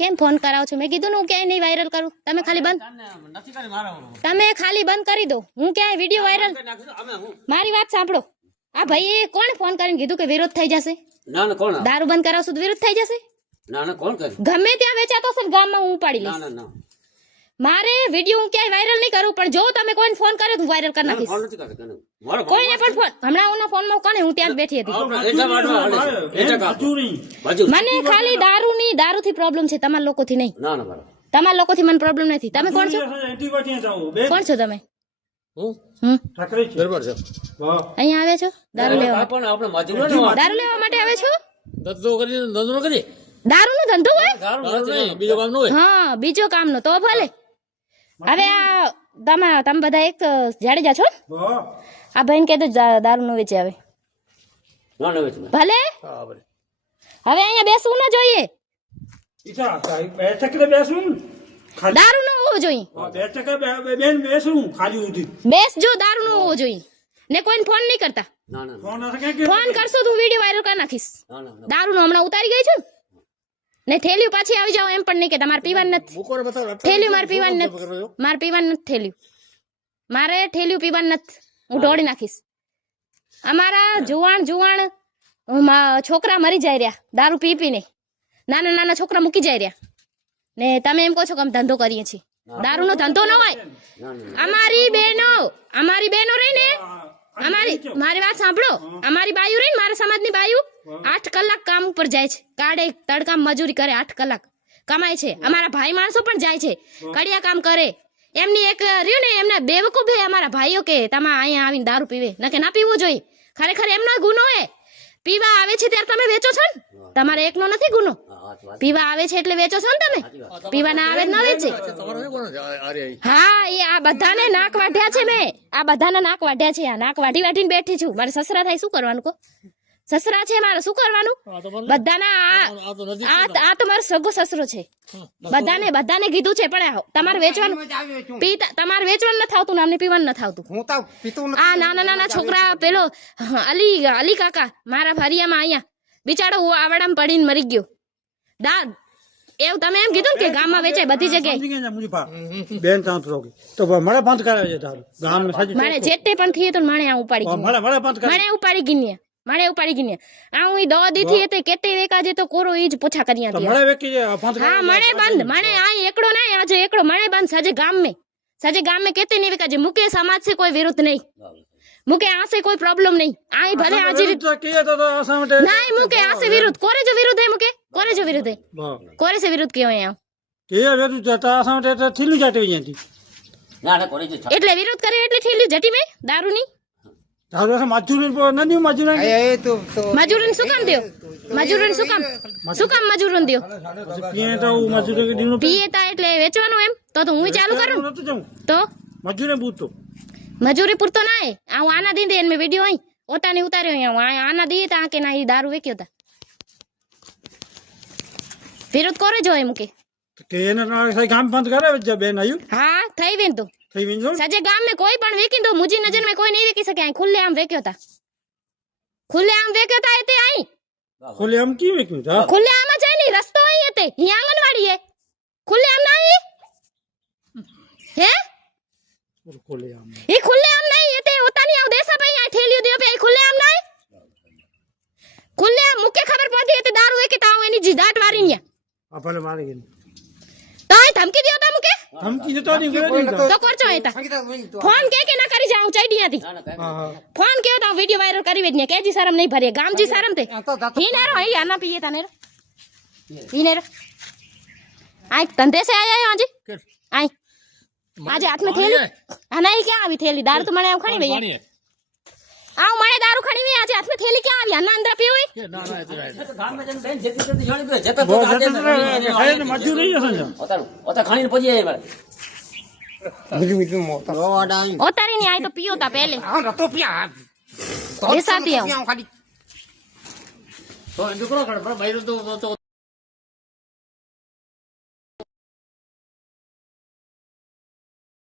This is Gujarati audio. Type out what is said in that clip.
કેમ ફોન કરાવો છો? મેં કીધું ને હું ક્યાંય નહીં વાયરલ કરું. તમે ખાલી બંધ કરી દો. હું ક્યાંય વિડીયો વાયરલ. મારી વાત સાંભળો. આ ભાઈએ કોણ ફોન કરીને કીધું કે વિરોધ થઈ જશે? ના ના કોણ? દારૂ બંધ કરાવશું તો વિરોધ થઈ જશે? ના ના કોણ કરે? ગમે ત્યાં વેચાતો હશે ગામમાં હું ઉપાડી લઈશ. ના ના મારે વિડીયો હું ક્યાંય વાયરલ નહીં કરું, પણ જો તમે કોઈને ફોન કરે તો વાયરલ કરી નાખીશ. ફોન નથી કરતો મારો કોઈને પણ ફોન હમણાં ઓના ફોનમાં કોને હું ત્યાં જ બેઠી હતી. મને ખાલી દારૂથી પ્રોબ્લેમ છે, તમારા લોકોથી નહીં. ના ના બરાબર. તમારા લોકોથી મને પ્રોબ્લેમ નથી. તમે કોણ છો? કોણ છો તમે? બરાબર છે. અહીંયા આવે છો દારૂ લેવા? પણ આપણે મજૂર દારૂ લેવા માટે આવે છો? ધંધો કરી દારૂનો ધંધો હોય? બીજો કામ ન હોય. હા, બીજો કામ નો તો ભલે. હવે આ તમે બધા એક જાડેજા છો? આ ભાઈને કહેતો દારૂ નો વેચે આવે. ના ના વેચ ભલે. હવે અહીંયા બેસવું ન જોઈએ. દારૂ નો હોવો જોઈએ. બેસજો, દારૂ નો હોવો જોઈએ. ને કોઈને ફોન નહીં કરતા. ફોન કરશું તો વિડીયો વાયરલ કરી નાખીશ. દારૂ નો હમણાં ઉતારી ગઈ છું ને થેલીઓ પાછી આવી જાવ એમ પણ નહીં કે તમારે પીવાનું નથી. થેલીઓ મારે પીવાનું નથી. મારે પીવાનું નથી થેલીઓ. મારે થેલીઓ પીવાનું નથી. હું ઢોળી નાખીશ. અમારા જુવાણ છોકરા મરી જાય રહ્યા દારૂ પી પીને. નાના છોકરા મૂકી જાય રહ્યા ને તમે એમ કહો છો કે અમે ધંધો કરીએ છીએ. દારૂ નો ધંધો ન હોય. અમારી બહેનો રહી ને, મારી વાત સાંભળો. અમારી બાયુ રહી ને, મારા સમાજની બાયુ 8 કલાક કામ ઉપર જાય છે. કાઢે તડકા મજૂરી કરે, 8 કલાક કમાય છે. અમારા ભાઈ માણસો પણ જાય છે, કડિયા કામ કરે. એમની એક રહ્યું ને, એમના બેવકૂફ હે અમારા ભાઈઓ કે તમે અહીંયા આવીને દારૂ પીવે ન કે ના પીવું જોઈએ. ખરેખર એમનો ગુનો હે. પીવા આવે છે ત્યારે તમે વેચો છો ને, તમારે એકનો નથી ગુનો. પીવા આવે છે એટલે વેચો છો ને તમે. પીવા ના આવે ન વેચે. હા, એ આ બધાને નાક વાઢ્યા છે. મેં આ બધાને નાક વાઢ્યા છે. આ નાક વાઢીને બેઠી છું. મારે સસરા થાય શું કરવાનું કો? સસરા છે મારે, શું કરવાનું? બધાના આ તો મારો સગો સસરો છે. બધાને કીધું છે, પણ તમારે વેચવાનું નથી આવતું, નામને પીવાનું નથી આવતું. આ નાના છોકરા પેલો અલી કાકા મારા ફરિયામાં અહીંયા બિચારો આવડામાં પડીને મરી ગયો. એવું તમે એમ કીધું ને કે ગામમાં વેચાય બધી જગ્યાએ. મારે જેટે પણ થઈએ તો માણે આ ઉપાડી ગઈ. આ હું દવા દીધી હતી કેતે વેકા જે તો કોરો ઈ જ પોછા કર્યા હતા. હા, મણે બંધ. મણે આ એકડો ના આજે એકડો મણે બંધ. સાજે ગામ में કેતે नहीं વેકા જે મુકે સમાજ से कोई विरोध नहीं. मुके आ से कोई प्रॉब्लम नहीं. आई भले आज नहीं मुके आ से विरोध कोरे जो विरोध है. मुके कोरे जो विरोध है. कोरे से विरोध क्यों है? એટલે વિરોધ કરે એટલે થેલી જટી મે દારૂ ની મજૂરી શું કામ દો? શું કામ મજૂરી દો? પીએતા એટલે વેચવાનું એમ તો હું ચાલુ કરું તો મજૂરી પૂરતો ના હે. હું આના દી દે મેં વિડીયો અહીં ઓતાની ઉતાર્યો. આના દી તા કે ના એ દારૂ વેચ્યો તા. વિરોધ કરે જો એમ કે હા થઈ વેન તો સજે ગામ में कोई पण वेकी तो मुझी नजर में कोई नहीं वेकी सके. खुले आम वेक्यो था. एते आई खुले आम की वेक्यो था. खुले आम जाय नहीं रस्तो आई एते ही आंगनवाड़ी है. खुले आम नहीं है खुले आम ये खुले आम नहीं एते होता नहीं आव देसा भाई आ ठेलियो दियो पे खुले आम नहीं. खुले आम मुके खबर पड़ी एते दारू वेकी ताव एनी जिदाट वारी ने आपले मारे गई तो आई धमकी दियो ता मुके धमकी तो नहीं तो करचो एता फोन के ना करी जाऊं चढ़िया थी. फोन के तो वीडियो वायरल करी वेजने केजी शरम नहीं भरे गाम जी शरम थे ही ने रो ही आना पिए तने रो ही ने रो आई धंधे से आया है आज आई आज हाथ में थैली आना ही क्या अभी थैली दारू तो मने आव खणी भई आओ मने दारू खणी में आज हाथ में थैली क्या आवी आना अंदर पियो है ના ના ગામ में જન બેન જેતી જેતી જાણી પે જતા तो खाने मजूरी है संजा ઓતા ખાણીને પછી આવે ओतारी नहीं आई तो पियो था पहले ऐसा पिया તો દીકરો કણ ભાઈ તો